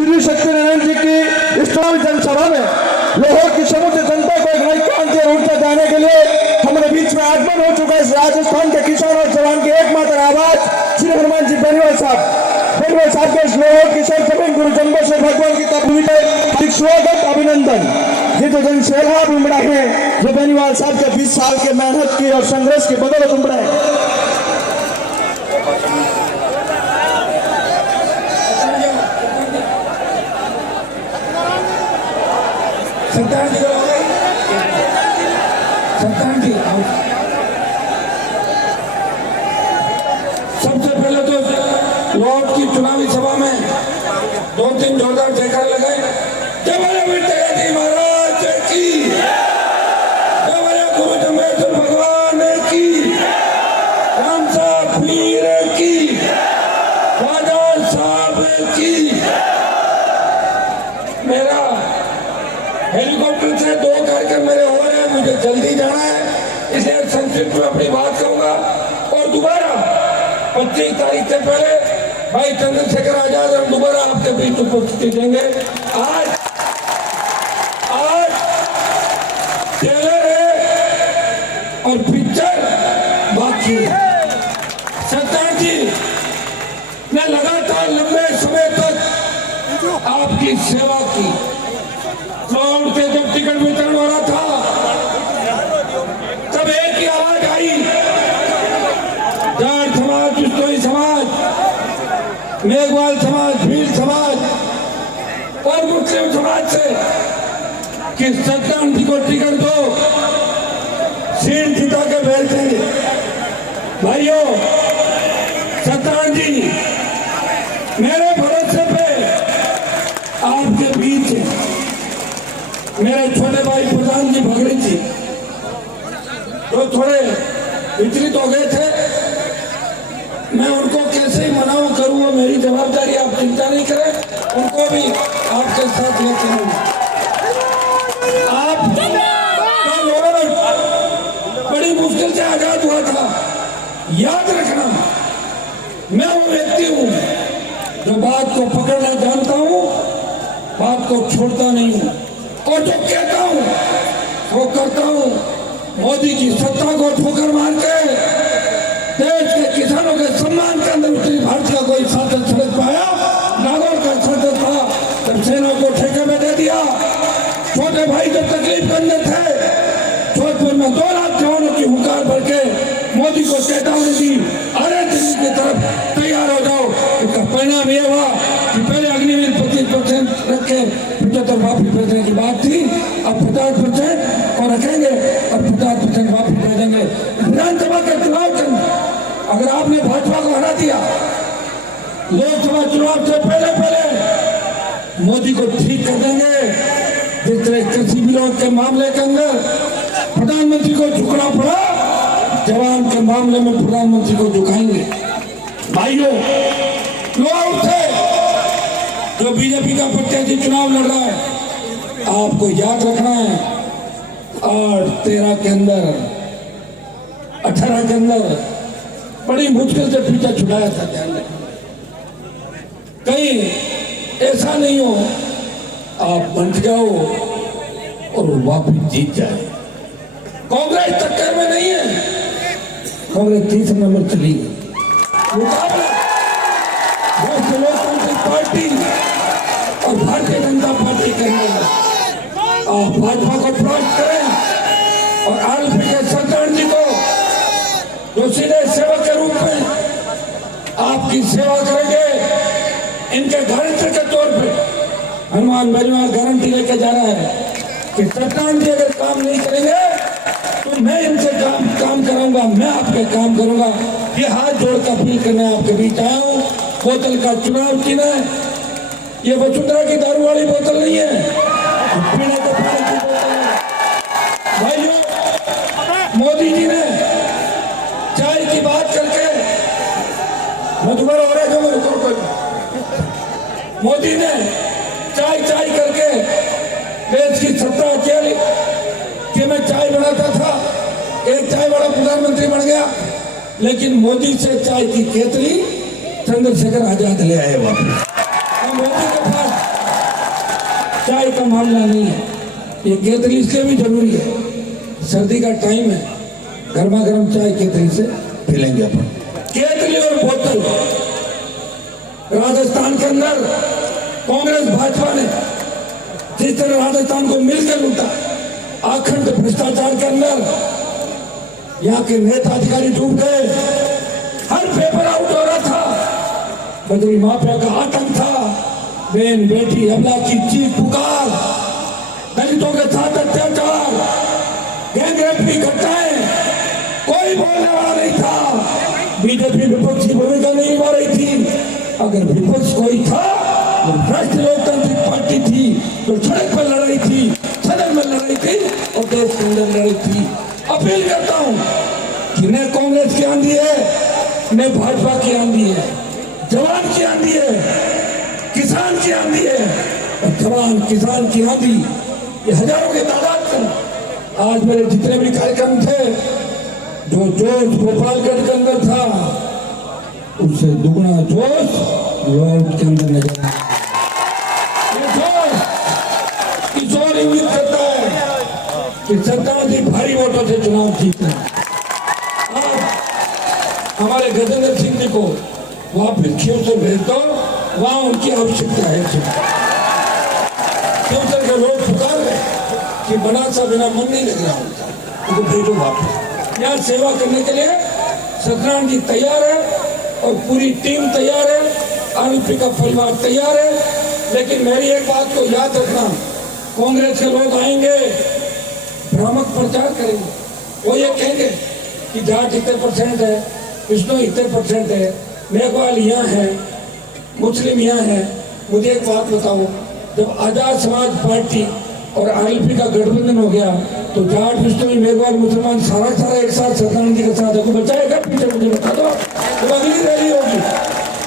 श्री सत्यनारायण जी की इस चुनावी जनसभा में लाहौर की समूची जनता को एक नई क्रांति और ऊर्जा देने के लिए हमारे बीच में आगमन हो चुका है राजस्थान के किसान और जवान की एकमात्र आवाज श्री हनुमान जी बेनीवाल साहब के इस लाहौर की सरजमीन गुरु जन्मेश्वर भगवान की तपभूमि में स्वागत अभिनंदन। ये जो जन सैलाब उमड़ा है जो बेनीवाल साहब के 20 साल के मेहनत की और संघर्ष की बदौलत उमड़ा है। सबसे पहले तो लाहौर की चुनावी सभा में 2-3 जोरदार जयकार लगाए। जय महाराज की, जय गुरु जन्मेश्वर भगवान की, राम साहब पीर की, राजा साहब की। मेरा हेलीकॉप्टर से 2 कार्यक्रम मेरे हो रहे हैं, मुझे जल्दी जाना है, इसलिए संक्षिप्त में अपनी बात कहूंगा। और दोबारा 25 तारीख से पहले भाई चंद्रशेखर आजाद हम दोबारा आपके बीच उपस्थिति देंगे। आज ट्रेलर है और पिक्चर बाकी है। सत्ता जी ने लगातार लंबे समय तक आपकी सेवा की। लाहौर से जब टिकट वितरण हो रहा था तब एक ही आवाज आई, जाट समाज, बिश्नोई समाज, मेघवाल समाज, भील समाज और मुस्लिम समाज से कि सत्तान जी को टिकट दो, सीट जिता के भेज देंगे। भाइयों, सत्तान जी मेरे भरोसे पे आपके बीच मेरे छोटे भाई प्रधान जी भगड़ी जी जो थोड़े विचलित हो गए थे, मैं उनको कैसे ही मनाऊं करूं वो मेरी जवाबदारी, आप चिंता नहीं करें, उनको भी आपके साथ लेकर आऊंगा। आप बड़ी मुश्किल से आजाद हुआ था, याद रखना मैं वो व्यक्ति हूं जो बात को पकड़ना जानता हूं, बात को छोड़ता नहीं हूं और जो कहता हूं वो करता हूं। मोदी की सत्ता को ठोकर मार के देश के किसानों के सम्मान के अंदर उत्तरी भारत का कोई सांसद समझ पाया? नागौर का सांसद था, जब सेना को ठेके में दे दिया। छोटे भाई जब तकलीफ के अंदर थे, जोधपुर में 2 लाख जवानों की हुंकार भर के मोदी को चेतावनी दी, अरे दिल्ली की तरफ तैयार हो जाओ। इसका परिणाम यह हुआ कि पहले अग्निवीर 25% रखे, 75 वापस भेजने की बात थी, अब 50% और रखेंगे और 50% वापस भेजेंगे। विधानसभा के चुनाव के अगर आपने भाजपा को हरा दिया, लोकसभा चुनाव से पहले मोदी को ठीक कर देंगे। जिस तरह कृषि विरोध के मामले के अंदर प्रधानमंत्री को झुकना पड़ा, जवान के मामले में प्रधानमंत्री को झुकाएंगे। भाइयों, लाहौर से जो बीजेपी का प्रत्याशी चुनाव लड़ रहा है, आपको याद रखना है, और 13 के अंदर 18 के अंदर बड़ी मुश्किल से पीछा छुड़ाया था। ध्यान रखना, कहीं ऐसा नहीं हो आप बंट जाओ और वापिस जीत जाए। कांग्रेस टक्कर में नहीं है, कांग्रेस 3 नंबर चली है। मुकाबला लोकतांत्रिक पार्टी और भारतीय जनता पार्टी करने आप भाजपा को प्रयास करें और आरएलपी के सत्तान जी को जो सीधे सेवक के रूप में आपकी सेवा करेंगे, इनके गारंटी के तौर पे हनुमान बेनीवाल गारंटी लेके जा रहा है कि सत्तान जी अगर काम नहीं करेंगे तो मैं इनसे काम कराऊंगा, मैं आपके काम करूंगा। ये हाथ जोड़ कर अपील करने आपके बीच आया हूँ। बोतल का चुनाव चिन्ह है, ये वसुंधरा की दारू वाली बोतल नहीं है, पीने का पानी की बोतल है। भाइयों, मोदी जी ने चाय की बात करके मधुबर हो रहा है, मोदी ने चाय करके देश की सत्ता चली कि मैं चाय बनाता था, एक चाय वाला प्रधानमंत्री बन गया, लेकिन मोदी से चाय की केतली चंद्रशेखर आजाद ले आए वापस। मोदी के पास चाय का मामला नहीं है। ये केतली इसलिए भी जरूरी है, सर्दी का टाइम है, गर्मा गर्म चाय केतली से पीलेंगे अपन। केतली और बोतल, राजस्थान के अंदर कांग्रेस भाजपा ने जिस तरह राजस्थान को मिलकर लूटा, अखंड भ्रष्टाचार के अंदर यहाँ के नेता अधिकारी डूब गए, हर पेपर आउट हो रहा था, बदरी माफिया का आतंक था, बहन बेटी हमला की चीख पुकार, दलितों के साथ अत्याचार, गैंगरेप की घटनाएं, कोई बोलने वाला नहीं था। बीजेपी विपक्ष की भूमिका नहीं निभा रही थी। अगर विपक्ष कोई था तो राष्ट्रीय लोकतांत्रिक पार्टी थी, जो सड़क पर लड़ाई थी, सदन में लड़ाई थी और देश के अंदर लड़ाई थी। अपील करता हूं कि न कांग्रेस की आंधी है, न भाजपा की आंधी है, जवान की आंधी है, किसान की आंधी है। और जवान किसान की आंधी ये हजारों के तादाद में। आज मेरे जितने भी कार्यक्रम थे, जो जोश गोपालगंज के अंदर था, उससे दुगना जोश लॉर्ड के अंदर नजर आया। ये जोश किशोर इंगित करता है कि सरकार जी भारी वोटों से चुनाव जीत रहे। हमारे गजेंद्र सिंह जी को वापिस खींच भेज दो, वहां उनकी आवश्यकता है। क्योंकि के लोग पुकार रहे कि बनासा बिना मन नहीं लग रहा उनका, उनको भेजो वापस। यहाँ सेवा करने के लिए सत्यनारायण जी तैयार है और पूरी टीम तैयार है, आरएलपी का परिवार तैयार है। लेकिन मेरी एक बात को याद रखना, कांग्रेस के लोग आएंगे, भ्रामक प्रचार करेंगे, वो ये कहेंगे कि जाट इतने % है, विष्णु इतने % है, मेघवाल यहाँ है, मुस्लिम यहाँ है। मुझे एक बात बताओ, जब आजाद समाज पार्टी और आरएलपी का गठबंधन हो गया तो जाट विष्णु मेघवाल मुसलमान सारा एक साथ सत्यनारायण जी के साथ है, बचाएगा पीछे? मुझे बता दो, तो अगली रैली होगी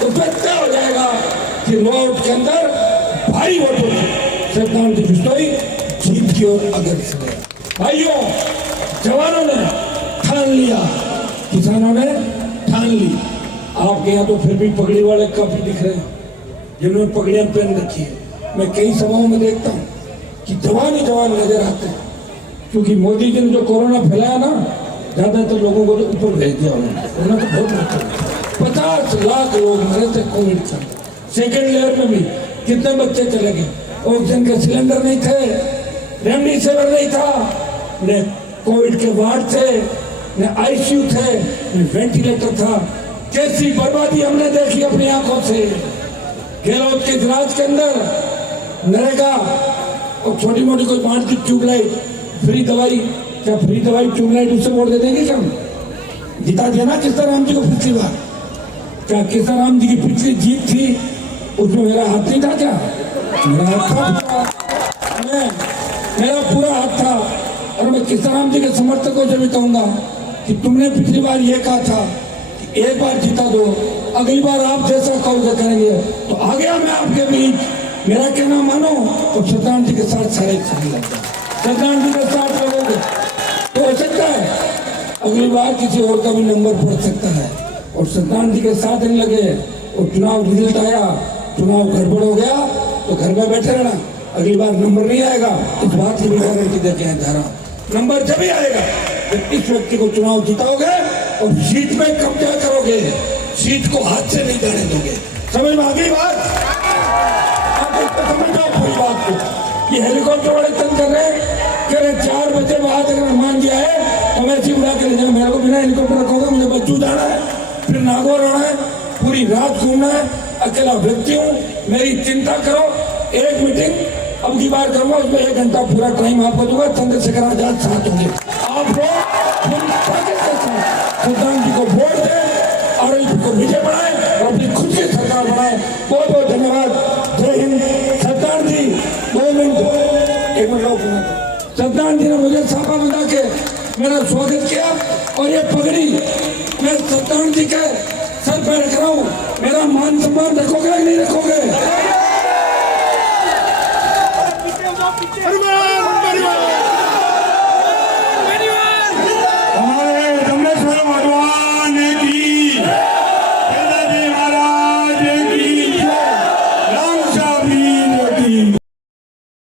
तो क्या हो जाएगा कि नॉर्थ के अंदर भारी वोटों से सत्यनारायण जी बिश्नोई जीत की ओर अग्रसर है। भाइयों, जवानों ने ठान लिया, किसानों ने ठान ली। आपके यहाँ तो फिर भी पगड़ी वाले काफी दिख रहे हैं जिन्होंने पगड़ियां पहन रखी है। मैं कई सभाओं में देखता हूँ कि जवान ही जवान नजर आते हैं, क्योंकि मोदी जी ने जो कोरोना फैलाया ना, ज्यादातर लोगों को तो ऊपर भेज दिया उन्होंने तो बहुत 50 लाख लोग मरे थे कोविड से। सेकेंड लेयर में भी कितने बच्चे चले गए, ऑक्सीजन के सिलेंडर नहीं थे, रेमडेसिविर नहीं था, न कोविड के वार्ड थे, न आईसीयू थे, न वेंटिलेटर था। कैसी बर्बादी हमने देखी अपनी आंखों से। गहलोत के राज के अंदर नरेगा और छोटी मोटी कोई बांट की ट्यूबलाइट, फ्री दवाई, क्या फ्री दवाई ट्यूबलाइट उससे वोट दे देंगे क्या? जिता दिया ना किस्ताराम जी को पिछली बार। क्या किस्ताराम जी की पिछली जीत थी उसमें मेरा हाथ नहीं था क्या? मेरा हाथ था, मेरा पूरा हाथ था। और मैं किस्ताराम जी के समर्थकों से भी कहूंगा कि तुमने पिछली बार ये कहा था कि एक बार जिता दो, अगली बार आप जैसा कहोगे करेंगे। तो आ गया मैं आपके बीच, मेरा कहना मानो तो सत्यनारायण जी के साथ सारे सही लगता है। सत्यनारायण जी के साथ लोगोगे तो हो सकता है अगली बार किसी और का भी नंबर पड़ सकता है। और सत्यनारायण जी के साथ नहीं लगे और चुनाव रिजल्ट आया, चुनाव गड़बड़ हो गया तो घर में बैठे रहना, अगली बार नंबर नहीं आएगा। इस बात की भी गारंटी देते हैं जा रहा। नंबर जब ही आएगा जब इस व्यक्ति को चुनाव जिताओगे और सीट में कब्जा करोगे, सीट को हाथ से नहीं जाने दोगे। समझ में आ गई बात? आप समझ जाओ पूरी बात को। ये हेलीकॉप्टर वाले तंग कर रहे, कह रहे 4 बजे बाद अगर हनुमान जी आए तो मैं उड़ा के ले जाऊँ। मेरे को बिना हेलीकॉप्टर रखोगे, मुझे बच्चू जाना है, फिर नागौर आना है, पूरी रात घूमना है, अकेला व्यक्ति हूँ, मेरी चिंता करो। एक मीटिंग अब की बार करूंगा, उसमें 1 घंटा पूरा टाइम आपको दूंगा। चंद्रशेखर आजाद साथ होंगे, आप लोग सत्यनारायण जी को वोट दें, आरएलपी को विजय बनाए और अपनी खुद की सरकार बनाए। बहुत बहुत धन्यवाद। जय हिंद। सत्यनारायण जी 2 मिनट, 1 मिनट लोग। सत्यनारायण जी ने मुझे साफा बना के मेरा स्वागत किया और ये पगड़ी मैं सत्यनारायण जी के सर पे रख रहा हूँ। मेरा मान सम्मान रखोगे या नहीं रखोगे?